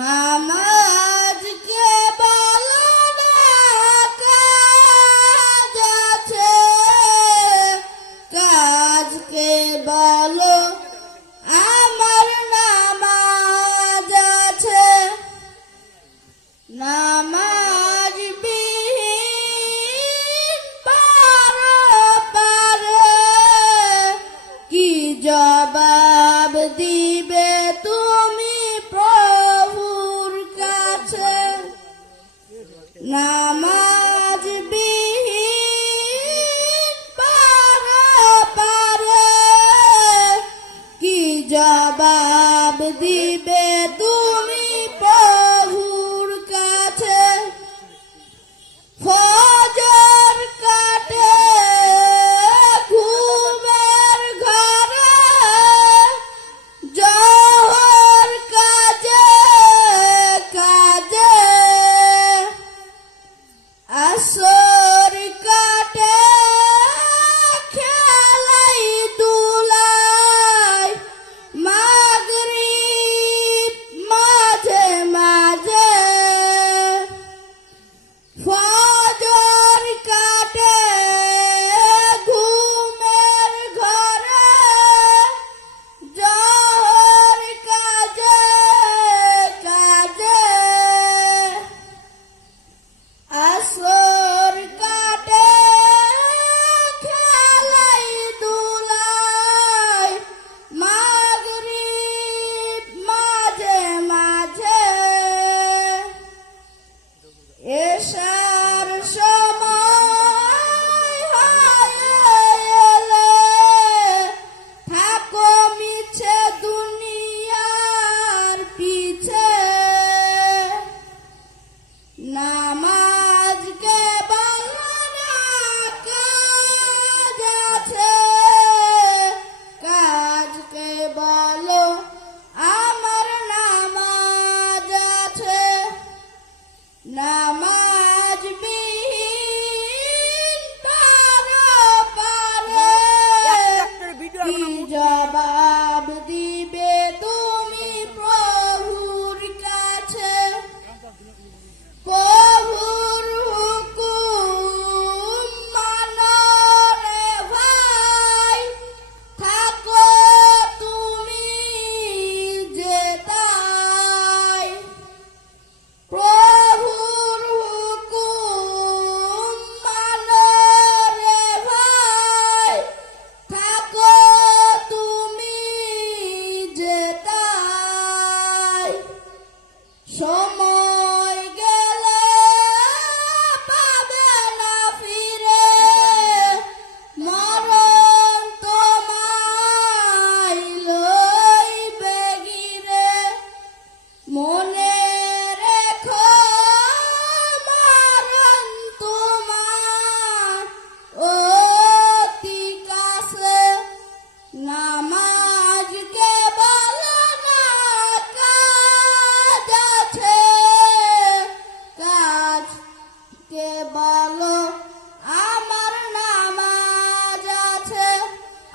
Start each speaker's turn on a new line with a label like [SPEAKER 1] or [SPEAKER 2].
[SPEAKER 1] Bye. দিবে তুমি প্রভুর কাছে। ফজর কাটে ঘুমের ঘরে। জহর কাজে কাজে। আসর কাজে এসার সময় এলে থাকো মিছে দুনিয়ার পিছে। নামাজকে কাজে কাজকে বলো, আমার নামাজ আছে। না